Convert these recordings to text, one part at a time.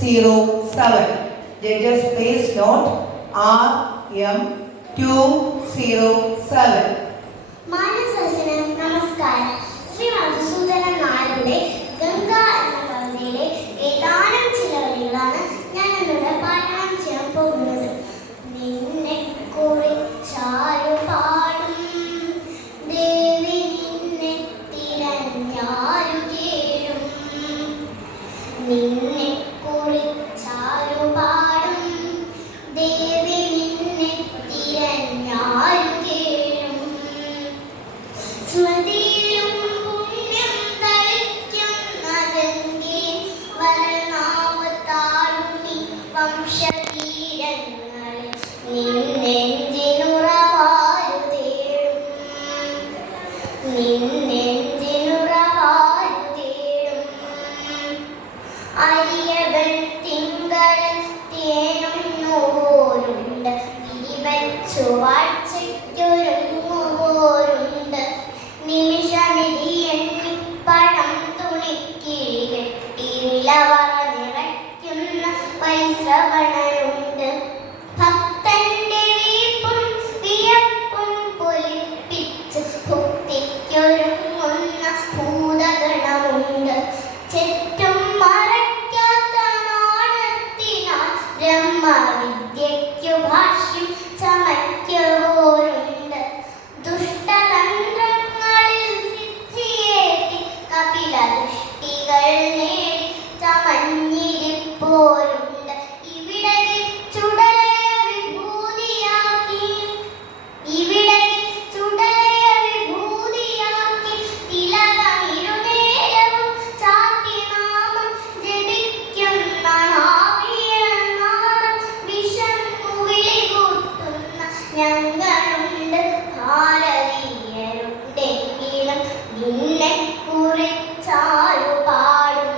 207. Judges please note RM207. മാനസദസ്സിന് നമസ്കാരം. ശ്രീ മധുസൂദനൻ നായരുടെ ഗംഗ എന്ന കവിതയിലെ ഏതാനും ചില വരികളാണ് ഞാൻ ഇന്നിവിടെ പാരായണം ചെയ്യാൻ പോകുന്നത്. നിന്നെ കുറിച്ചാരു പാടും ദേവി, നിന്നെ തിരഞ്ഞാരു കേഴും. നിന്നെ കുറിച്ചാരു പാടും ദേവി, നിന്നെ തിരഞ്ഞാരു കേഴും. സ്മൃതിയിലും പുണ്യം തളിക്കുന്നതെങ്കിൽ വരണാവതാരുണി വംശതീരങ്ങളിൽ നിന്നെഞ്ചിനുറവാരു തേടും. നിന്നെഞ്ചിനുറവാരു തേടും. അരിയവൾ തിങ്കളൻ തേനുണ്ണുവോരുണ്ട്, ഇരിവച്ചു വാഴ്ചയ്ക്കൊരുങ്ങുവോരുണ്ട്. നിമിഷനിധി എണ്ണിപ്പഴം തുണിക്കിഴി കെട്ടി നിലവറ നിറയ്ക്കുന്ന വൈശ്രവണരുണ്ട്. ഭക്തന്റെ വീപ്പും വിയപ്പും പൊലിപ്പിച്ച് ഭുക്തിക്കൊരുങ്ങുന്ന ഭൂതഗണമുണ്ട്. ചെറ്റും മറയ്ക്കാത്ത നാണത്തിനാൽ ബ്രഹ്മവിദ്യയ്ക്കു ഭാഷ്യം ചമയ്ക്കുവോരുണ്ട്. ദുഷ്ടതന്ത്രങ്ങളിൽ സിദ്ധിയേറ്റി കപിലദൃഷ്ടികൾ നേടി ചമഞ്ഞിരിപ്പോരുണ്ട്. ഇവിടെ ചുടലയ വിഭൂതിയാക്കി തിലകമിരുനേരവും ചാത്തി നാമം ജപിക്കുന്ന നാവിയനാദം വിഷന്നു വിളികൂട്ടുന്ന ഞങ്ങളുണ്ട്. ഭാരതീയരുണ്ടെങ്കിലും നിന്നെ കുറിച്ചാരു പാടും.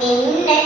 നിന്നെ